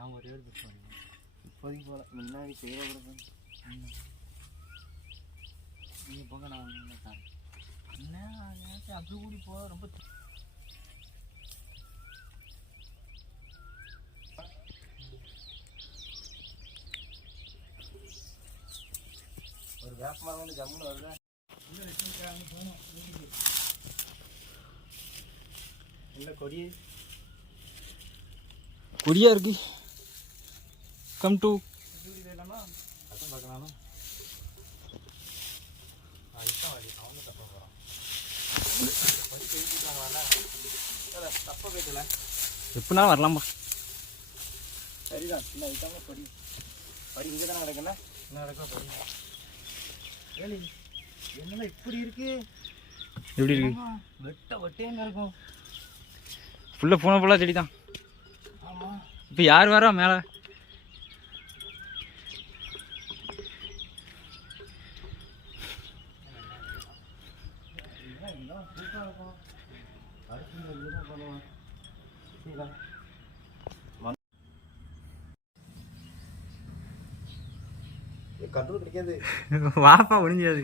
நான் ஒரே ஒரு புக் பண்ணுவேன் இப்போதைக்கு போகல, முன்னாடி தேவைப்படுது. நீங்கள் போங்க, நான் ஒன்று தரேன். என்ன ஏதாச்சும் அப்படி கூடி போக ரொம்ப ஒரு வேப்ப மரம் வந்து ஜம்முன்னு வருதா? இல்லை கொடியா இருக்கு. கம் டு இல்லாமா அதான் பார்க்கலாமா? இஷ்டம் வழி அவங்க தப்ப போகிறான். வழி தெரிஞ்சுட்டாங்களா? தப்ப போயிட்டல எப்படினாலும் வரலாம்பா. சரிதான், சின்ன வைக்காம படி படி இங்கே தானே நடக்கல, என்ன நடக்க படி. ஏழு என்னெல்லாம் இப்படி இருக்கு, எப்படி இருக்கு? வெட்டேன்னு இருக்கும். ஃபுல்லாக ஃபோனை ஃபுல்லாக செடி தான். ஆமாம், இப்போ யார் வரா மேலே? சூப்பராக இருக்கும். அடுத்து தான் பண்ணுவான். கண்ட்ரோல் கிடைக்காது. வாப்பா ஒழிஞ்சாது.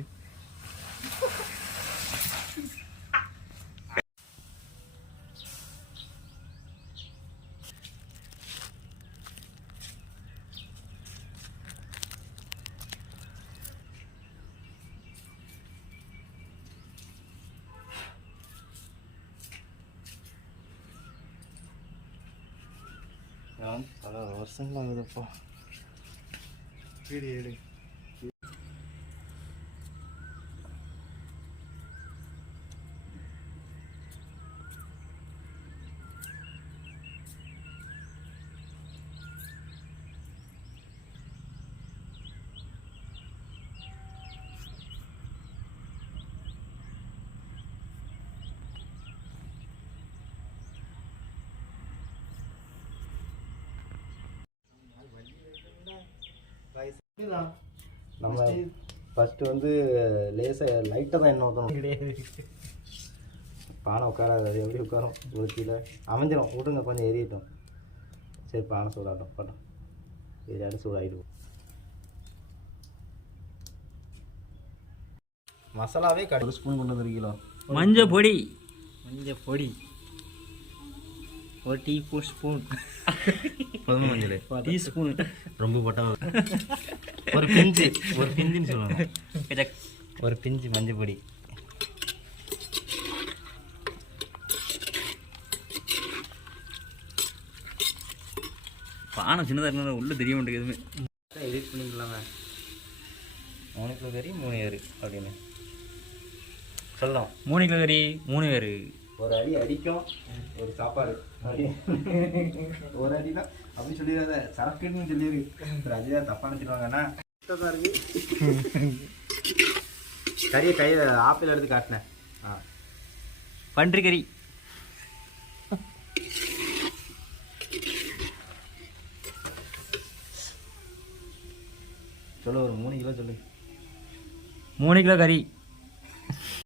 பல வருஷங்கள் ஆகுதுப்பா. வீடு எடு நம்ம ஃபஸ்ட்டு வந்து லேசாக லைட்டாக தான் என்ன ஊற்றணும் கிடையாது. பானை உட்காராது, அது எப்படி உட்காரும் ஒரு கீழே அமைஞ்சிடும். விடுங்க கொஞ்சம் எரியட்டும். சரி பானை சூடாகட்டும் பட்டும், எரியாடு சூடாகிடுவோம். மசாலாவே கடை ஒரு ஸ்பூன் கொண்டு வந்துருக்கீங்களோ மஞ்சள் பொடி. மஞ்சள் பொடி ஒரு ஸ்பூன். பொதுமை மஞ்சள் டீஸ்பூன் ரொம்ப போட்டால் ஒரு பிஞ்சுன்னு சொல்லுவாங்க. ஒரு பிஞ்சு மஞ்சள் பொடி. பானை சின்னதாக இருந்தால் உள்ளே தெரிய மாட்டேங்குது எதுவுமே. எடிட் பண்ணிக்கலாங்க. 3 கிலோ கறி 3 ஏறு அப்படின்னு சொல்லலாம். 3 கிலோ கறி 3 பேர். ஒரு அடி அடிக்கும் ஒரு சாப்பாடு ஒரு அடி தான் அப்படின்னு சொல்லிடுறாத, சரக்குன்னு சொல்லிடு. அதுதான் தப்பா நினச்சிடுவாங்கன்னா தான் இருக்கு. கறியை கையை ஆப்பிள் எடுத்து காட்டினேன். பன்றி கறி சொல்லு, ஒரு 3 கிலோ சொல்லு. 3 கிலோ கறி